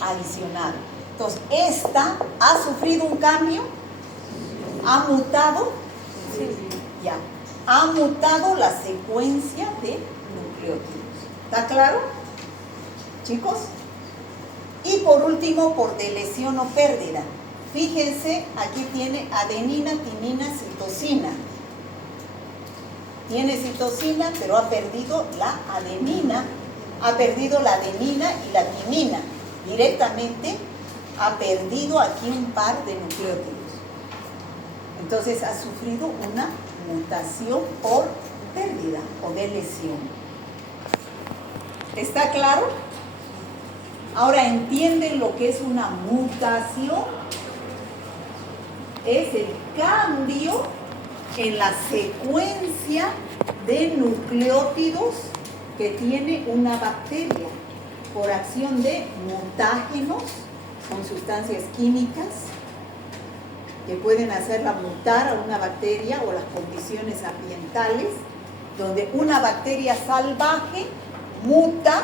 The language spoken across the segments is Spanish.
adicional. Entonces, esta ha sufrido un cambio, ha mutado, Sí. ya, ha mutado la secuencia de nucleótidos. ¿Está claro, chicos? Y por último, por delesión o pérdida. Fíjense, aquí tiene adenina, timina, citosina. Tiene citosina, pero ha perdido la adenina, ha perdido la adenina y la timina. Directamente ha perdido aquí un par de nucleótidos. Entonces ha sufrido una mutación por pérdida o delesión. ¿Está claro? Ahora entienden lo que es una mutación. Es el cambio en la secuencia de nucleótidos que tiene una bacteria por acción de mutágenos, son sustancias químicas que pueden hacerla mutar a una bacteria o las condiciones ambientales, donde una bacteria salvaje muta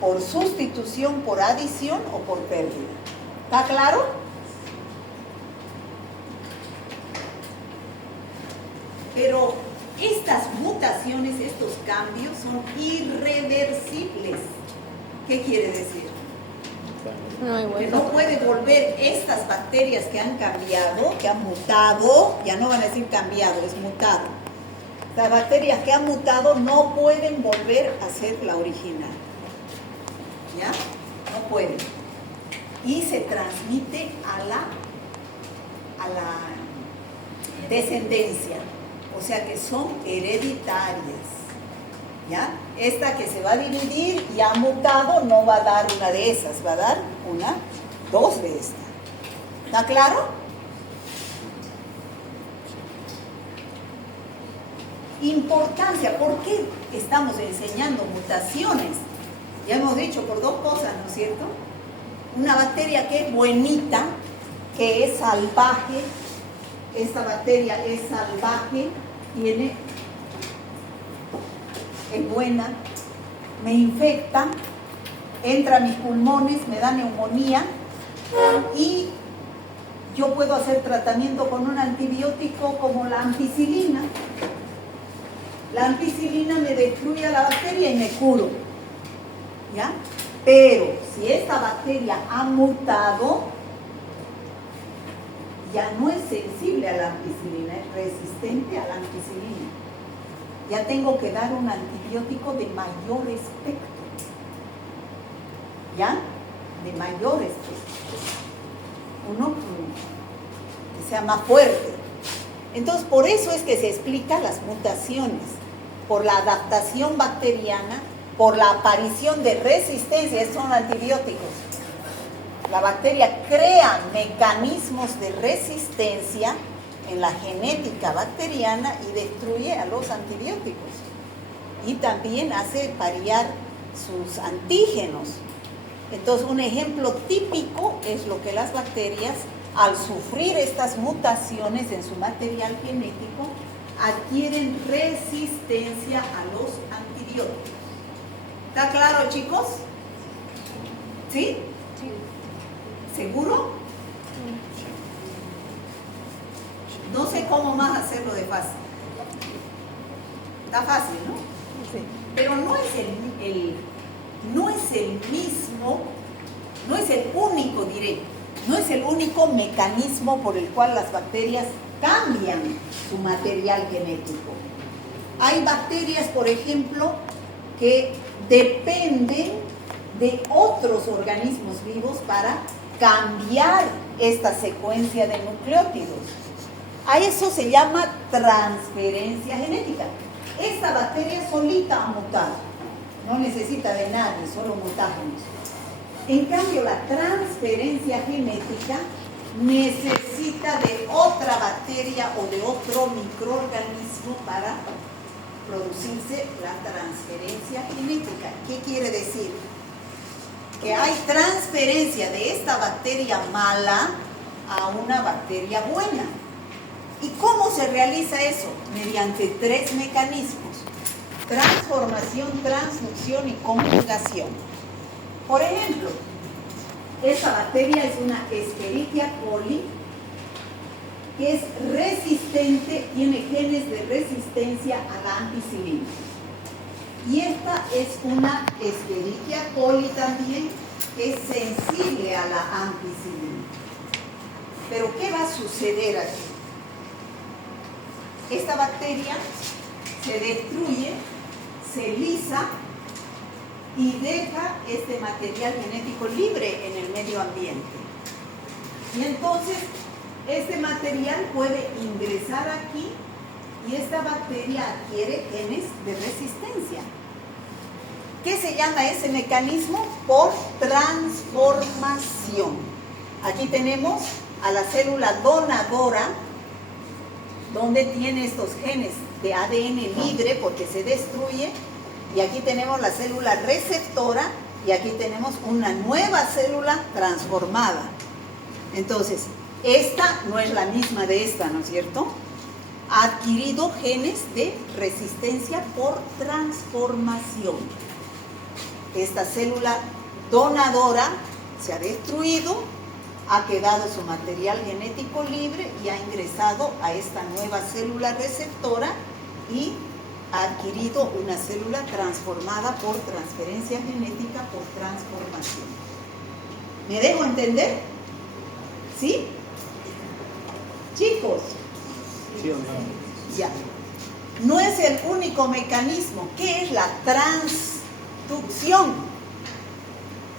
por sustitución, por adición o por pérdida. ¿Está claro? Pero estas mutaciones, estos cambios son irreversibles. ¿Qué quiere decir? Que no puede volver estas bacterias que han cambiado, que han mutado, ya no van a decir cambiado, es mutado. Las bacterias que han mutado no pueden volver a ser la original. ¿Ya? No pueden. Y se transmite a la descendencia. O sea que son hereditarias. ¿Ya? Esta que se va a dividir y ha mutado no va a dar una de esas, va a dar dos de estas. ¿Está claro? Importancia, ¿por qué estamos enseñando mutaciones? Ya hemos dicho por dos cosas, ¿no es cierto? Una bacteria que es buenita, que es salvaje, esta bacteria es salvaje, es buena, me infecta, entra a mis pulmones, me da neumonía y yo puedo hacer tratamiento con un antibiótico como la ampicilina. La ampicilina me destruye a la bacteria y me curo. ¿Ya? Pero si esta bacteria ha mutado, ya no es sensible a la ampicilina, es resistente a la ampicilina. Ya tengo que dar un antibiótico de mayor espectro. ¿Ya? De mayor espectro. Uno que sea más fuerte. Entonces, por eso es que se explican las mutaciones, por la adaptación bacteriana, por la aparición de resistencia, estos son antibióticos. La bacteria crea mecanismos de resistencia en la genética bacteriana y destruye a los antibióticos. Y también hace variar sus antígenos. Entonces, un ejemplo típico es lo que las bacterias, al sufrir estas mutaciones en su material genético, adquieren resistencia a los antibióticos. ¿Está claro, chicos? ¿Sí? Sí. ¿Seguro? No sé cómo más hacerlo de fácil. Está fácil, ¿no? Sí. Pero no es el mismo, no es el único, diré, no es el único mecanismo por el cual las bacterias cambian su material genético. Hay bacterias, por ejemplo, que dependen de otros organismos vivos para cambiar esta secuencia de nucleótidos. A eso se llama transferencia genética. Esta bacteria solita ha mutado, no necesita de nadie, solo mutágenos. En cambio, la transferencia genética necesita de otra bacteria o de otro microorganismo para producirse la transferencia genética. ¿Qué quiere decir? Que hay transferencia de esta bacteria mala a una bacteria buena. ¿Y cómo se realiza eso? Mediante 3 mecanismos: transformación, transducción y conjugación. Por ejemplo, Esta bacteria es una Escherichia coli, que es resistente, tiene genes de resistencia a la ampicilina. Y esta es una Escherichia coli también, que es sensible a la ampicilina. Pero ¿qué va a suceder aquí? Esta bacteria se destruye, se lisa y deja este material genético libre en el medio ambiente. Y entonces este material puede ingresar aquí y esta bacteria adquiere genes de resistencia. ¿Qué se llama ese mecanismo? Por transformación. Aquí tenemos a la célula donadora, donde tiene estos genes de ADN libre porque se destruye, y aquí tenemos la célula receptora y aquí tenemos una nueva célula transformada. Entonces, esta no es la misma de esta, ¿no es cierto? Ha adquirido genes de resistencia por transformación. Esta célula donadora se ha destruido, ha quedado su material genético libre y ha ingresado a esta nueva célula receptora y ha adquirido una célula transformada por transferencia genética por transformación. ¿Me dejo entender? ¿Sí? Chicos. ¿Sí o no? Ya. No es el único mecanismo. ¿Qué es la transducción?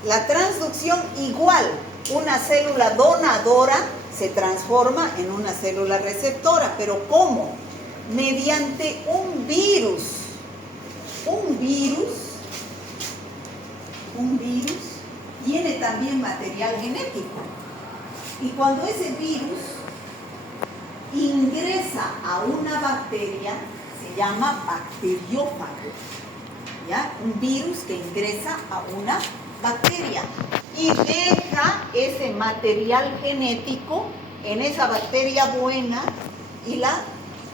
La transducción igual. Una célula donadora se transforma en una célula receptora. ¿Pero cómo? Mediante un virus. Un virus tiene también material genético. Y cuando ese virus ingresa a una bacteria, se llama bacteriófago. ¿Ya? Un virus que ingresa a una bacteria y deja ese material genético en esa bacteria buena y la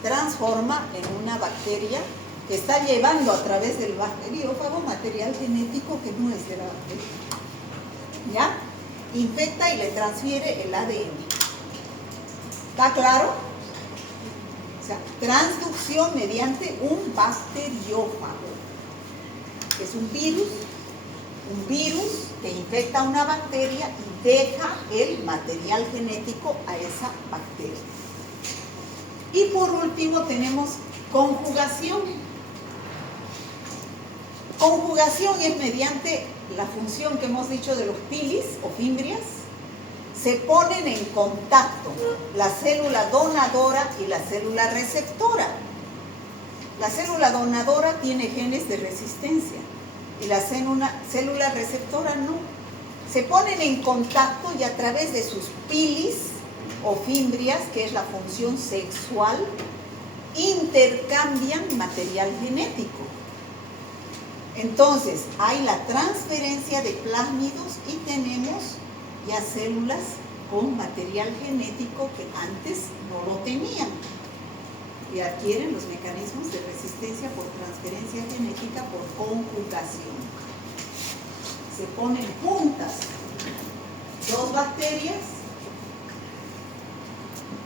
transforma en una bacteria que está llevando a través del bacteriófago material genético que no es de la bacteria. ¿Ya? Infecta y le transfiere el ADN. ¿Está claro? O sea, transducción mediante un bacteriófago. Es un virus que infecta una bacteria y deja el material genético a esa bacteria. Y por último tenemos conjugación. Conjugación es mediante la función que hemos dicho de los pilis o fimbrias. Se ponen en contacto la célula donadora y la célula receptora. La célula donadora tiene genes de resistencia y la célula receptora no. Se ponen en contacto y a través de sus pilis o fimbrias, que es la función sexual, intercambian material genético. Entonces, hay la transferencia de plásmidos y tenemos ya células con material genético que antes no lo tenían y adquieren los mecanismos de resistencia por transferencia genética por conjugación. Se ponen juntas dos bacterias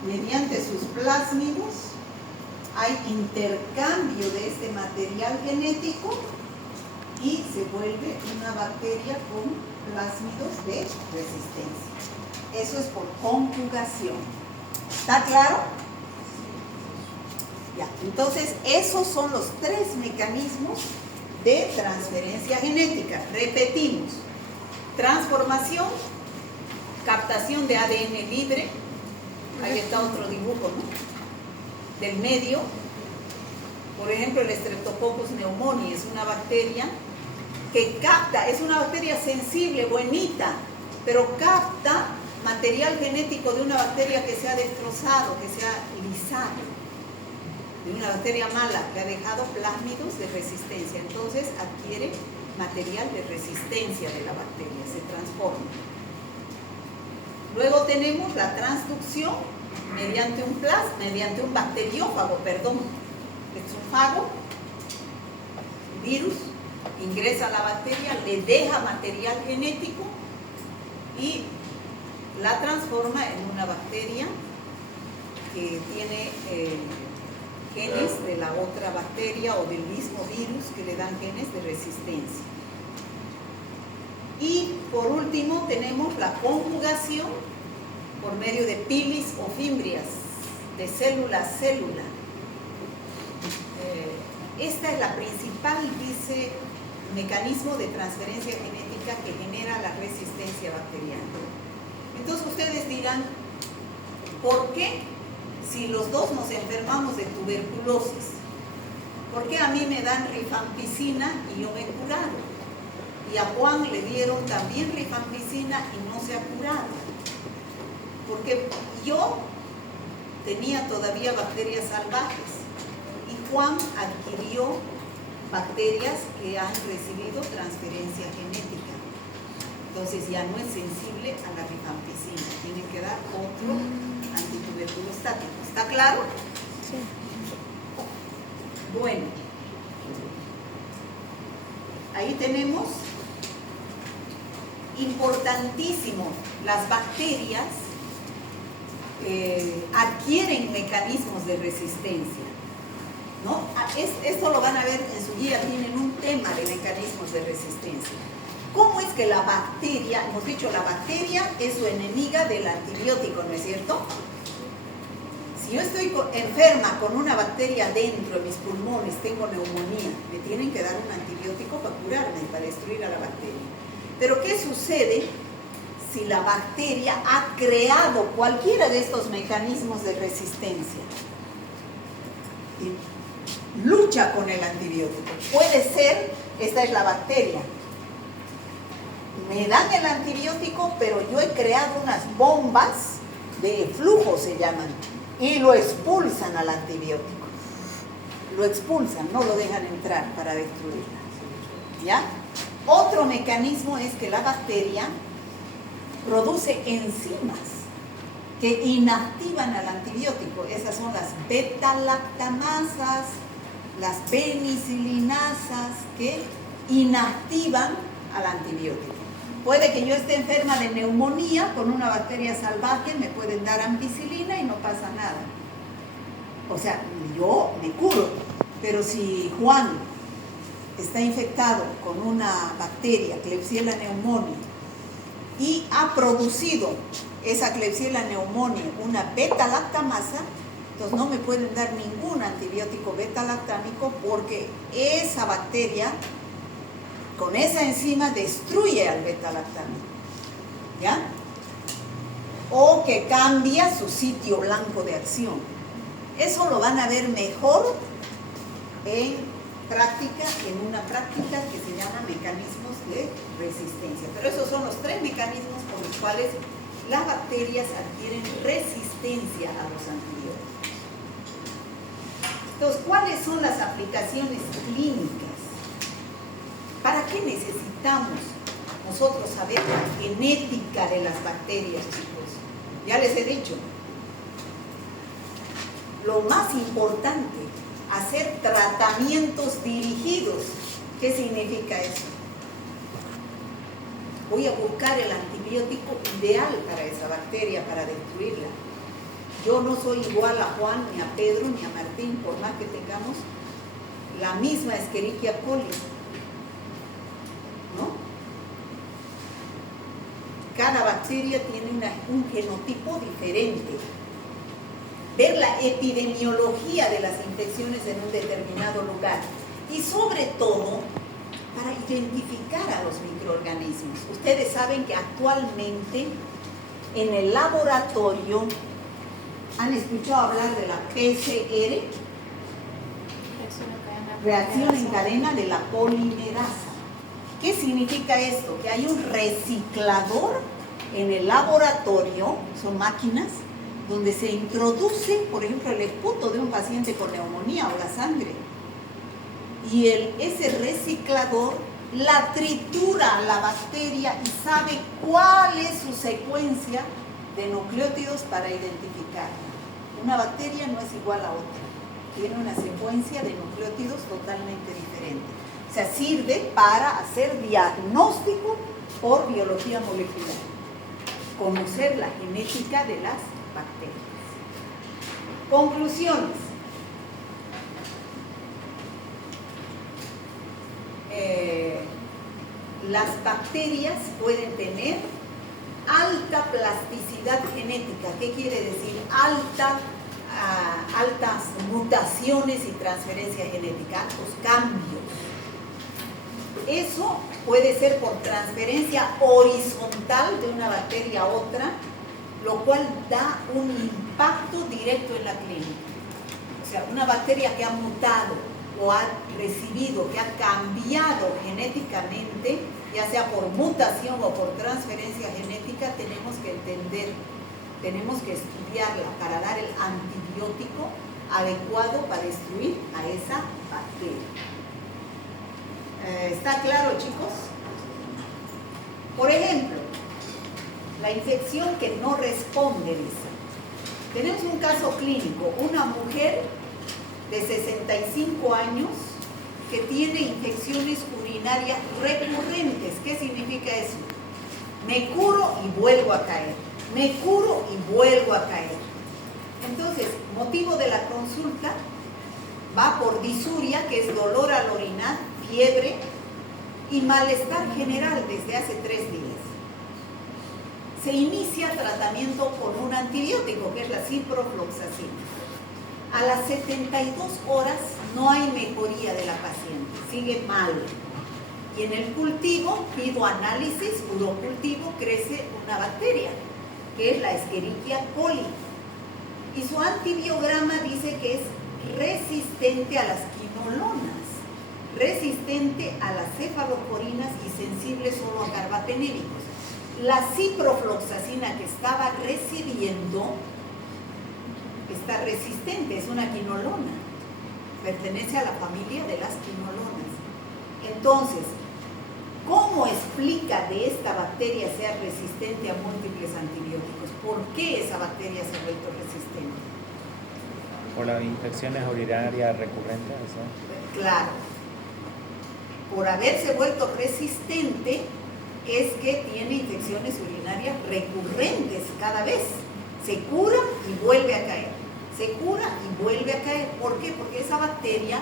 mediante sus plásmidos, hay intercambio de este material genético y se vuelve una bacteria con plásmidos de resistencia. Eso es por conjugación. ¿Está claro? Ya, entonces esos son los tres mecanismos de transferencia genética. Repetimos: transformación, captación de ADN libre, ahí está otro dibujo, ¿no? Del medio. Por ejemplo, el Streptococcus pneumoniae es una bacteria que capta, es una bacteria sensible, buenita, pero capta material genético de una bacteria que se ha destrozado, que se ha lisado, de una bacteria mala que ha dejado plásmidos de resistencia. Entonces adquiere material de resistencia de la bacteria, se transforma. Luego tenemos la transducción mediante un bacteriófago, es un fago, virus, ingresa a la bacteria, le deja material genético y la transforma en una bacteria que tiene genes de la otra bacteria o del mismo virus que le dan genes de resistencia. Y por último tenemos la conjugación por medio de pilis o fimbrias, de célula a célula. Esta es la principal, dice, mecanismo de transferencia genética que genera la resistencia bacteriana. Entonces ustedes dirán, ¿por qué si los dos nos enfermamos de tuberculosis? ¿Por qué a mí me dan rifampicina y yo me he curado? Y a Juan le dieron también rifampicina y no se ha curado. Porque yo tenía todavía bacterias salvajes y Juan adquirió bacterias que han recibido transferencia genética. Entonces ya no es sensible a la rifampicina, tiene que dar otro antituberculostático. ¿Está claro? Sí. Bueno, ahí tenemos, importantísimo, las bacterias adquieren mecanismos de resistencia, ¿no? Esto lo van a ver en su guía, tienen un tema de mecanismos de resistencia. ¿Cómo es que la bacteria, hemos dicho, la bacteria es su enemiga del antibiótico, ¿no es cierto? Si yo estoy enferma con una bacteria dentro de mis pulmones, tengo neumonía, me tienen que dar un antibiótico para curarme, para destruir a la bacteria. Pero ¿qué sucede si la bacteria ha creado cualquiera de estos mecanismos de resistencia? Y lucha con el antibiótico. Puede ser, esta es la bacteria. Me dan el antibiótico, pero yo he creado unas bombas de flujo, se llaman, y lo expulsan al antibiótico. Lo expulsan, no lo dejan entrar para destruirla. ¿Ya? Otro mecanismo es que la bacteria produce enzimas que inactivan al antibiótico. Esas son las beta-lactamasas, las penicilinasas, que inactivan al antibiótico. Puede que yo esté enferma de neumonía con una bacteria salvaje, me pueden dar ampicilina y no pasa nada. O sea, yo me curo. Pero si Juan está infectado con una bacteria, Klebsiella pneumoniae, y ha producido esa Klebsiella pneumoniae una beta-lactamasa, entonces no me pueden dar ningún antibiótico beta-lactámico porque esa bacteria con esa enzima destruye al beta-lactámico, ¿ya? O que cambia su sitio blanco de acción. Eso lo van a ver mejor en práctica, en una práctica que se llama mecanismos de resistencia. Pero esos son los 3 mecanismos por los cuales las bacterias adquieren resistencia a los antibióticos. Entonces, ¿cuáles son las aplicaciones clínicas? ¿Para qué necesitamos nosotros saber la genética de las bacterias, chicos? Ya les he dicho, lo más importante, hacer tratamientos dirigidos. ¿Qué significa eso? Voy a buscar el antibiótico ideal para esa bacteria, para destruirla. Yo no soy igual a Juan, ni a Pedro, ni a Martín, por más que tengamos la misma Escherichia coli, ¿no? Cada bacteria tiene un genotipo diferente. Ver la epidemiología de las infecciones en un determinado lugar y sobre todo para identificar a los microorganismos. Ustedes saben que actualmente en el laboratorio han escuchado hablar de la PCR, reacción en cadena de la polimerasa. ¿Qué significa esto? Que hay un reciclador en el laboratorio, son máquinas, donde se introduce, por ejemplo, el esputo de un paciente con neumonía o la sangre. Y ese reciclador la tritura a la bacteria y sabe cuál es su secuencia de nucleótidos para identificarla. Una bacteria no es igual a otra, tiene una secuencia de nucleótidos totalmente diferente. O sea, sirve para hacer diagnóstico por biología molecular. conocer la genética de las bacterias. Conclusiones. Las bacterias pueden tener alta plasticidad genética. ¿Qué quiere decir? Altas mutaciones y transferencia genética, altos cambios. Eso puede ser por transferencia horizontal de una bacteria a otra, lo cual da un impacto directo en la clínica. O sea, una bacteria que ha mutado o ha recibido, que ha cambiado genéticamente, ya sea por mutación o por transferencia genética, tenemos que entender, tenemos que estudiarla para dar el antibiótico adecuado para destruir a esa bacteria. ¿Está claro, chicos? Por ejemplo, la infección que no responde, dice. Tenemos un caso clínico, una mujer de 65 años que tiene infecciones urinarias recurrentes. ¿Qué significa eso? Me curo y vuelvo a caer. Me curo y vuelvo a caer. Entonces, motivo de la consulta va por disuria, que es dolor al orinar, fiebre y malestar general desde hace 3 días. Se inicia tratamiento con un antibiótico, que es la ciprofloxacina. A las 72 horas no hay mejoría de la paciente, sigue mal. Y en el cultivo, pido análisis, urocultivo, crece una bacteria, que es la Escherichia coli. Y su antibiograma dice que es resistente a las quinolonas, resistente a las cefaloporinas y sensible solo a carbapenémicos. La ciprofloxacina que estaba recibiendo está resistente, es una quinolona, pertenece a la familia de las quinolonas. Entonces, ¿cómo explica de esta bacteria ser resistente a múltiples antibióticos? ¿Por qué esa bacteria se ha vuelto resistente? Por las infecciones urinarias recurrentes, ¿sí? Claro. Por haberse vuelto resistente es que tiene infecciones urinarias recurrentes cada vez. Se cura y vuelve a caer. Se cura y vuelve a caer. ¿Por qué? Porque esa bacteria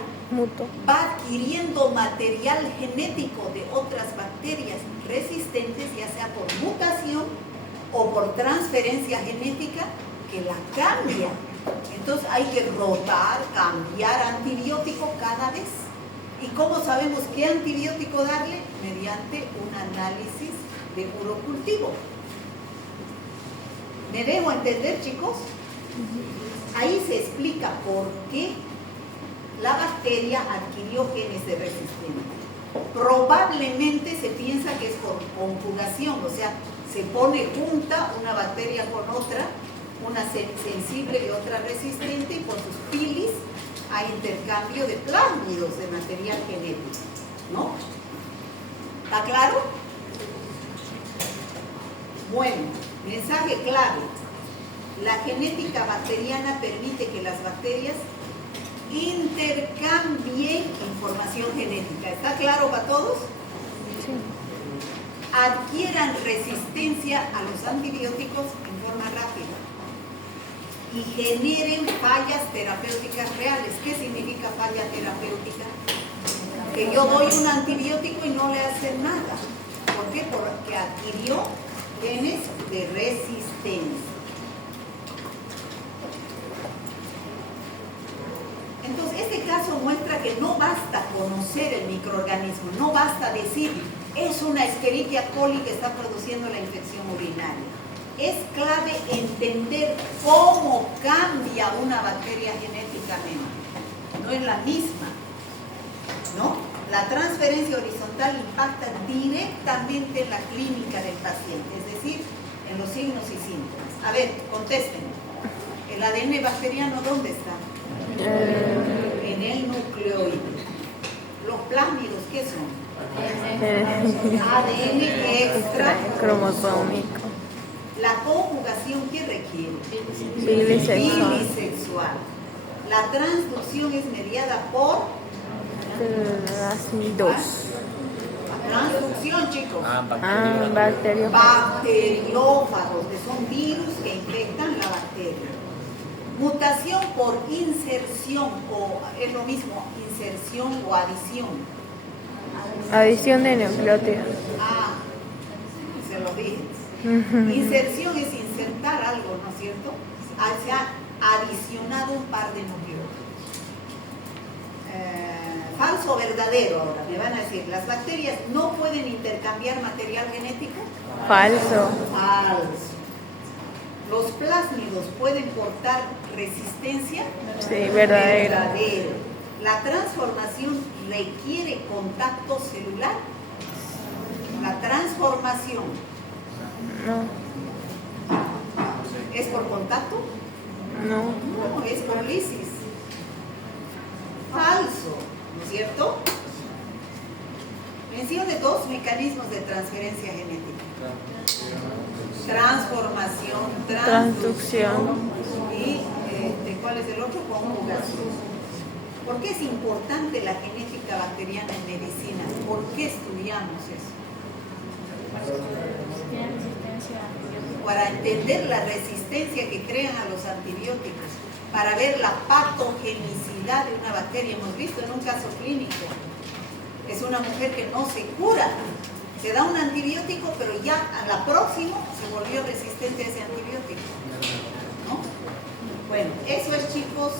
va adquiriendo material genético de otras bacterias resistentes, ya sea por mutación o por transferencia genética, que la cambia. Entonces hay que rotar, cambiar antibiótico cada vez. ¿Y cómo sabemos qué antibiótico darle? Mediante un análisis de urocultivo. ¿Me dejo entender, chicos? Ahí se explica por qué la bacteria adquirió genes de resistencia. Probablemente se piensa que es por conjugación, o sea, se pone junta una bacteria con otra, una sensible y otra resistente, y por sus pilis hay intercambio de plásmidos de material genético, ¿no? ¿Está claro? Bueno, mensaje clave. La genética bacteriana permite que las bacterias intercambien información genética. ¿Está claro para todos? Sí. Adquieran resistencia a los antibióticos en forma rápida y generen fallas terapéuticas reales. ¿Qué significa falla terapéutica? Que yo doy un antibiótico y no le hace nada. ¿Por qué? Porque adquirió genes de resistencia. Entonces, este caso muestra que no basta conocer el microorganismo, no basta decir, es una Escherichia coli que está produciendo la infección urinaria. Es clave entender cómo cambia una bacteria genéticamente. No es la misma, ¿no? La transferencia horizontal impacta directamente en la clínica del paciente, es decir, en los signos y síntomas. A ver, contesten. ¿El ADN bacteriano dónde está? En el nucleoide. ¿Los plásmidos qué son? ADN extra cromosómico. La conjugación, ¿qué requiere? Bilisexual. La transducción es mediada por plasmidos. Transducción, chicos. Bacteriófagos. Bacteriófagos, que son virus que infectan la bacteria. Mutación por inserción, o es lo mismo, inserción o adición. Adición de nucleótidos. Se lo dije. Inserción es insertar algo, ¿no es cierto? Se ha adicionado un par de nucleótidos. Falso o verdadero ahora, me van a decir, ¿las bacterias no pueden intercambiar material genético? Falso. Falso. ¿Los plásmidos pueden portar resistencia? Sí, verdadero. Verdadero. ¿La transformación requiere contacto celular? La transformación. No. ¿Es por contacto? No. No, es por lisis. Falso, ¿no es cierto? Mencione dos mecanismos de transferencia genética. Transformación, transducción y ¿cuál es el otro? Conjugación. ¿Por qué es importante la genética bacteriana en medicina? ¿Por qué estudiamos eso? Para entender la resistencia que crean a los antibióticos, para ver la patogenicidad de una bacteria. Hemos visto en un caso clínico, es una mujer que no se cura, se da un antibiótico, pero ya a la próxima se volvió resistente a ese antibiótico, ¿no? Bueno, eso es, chicos,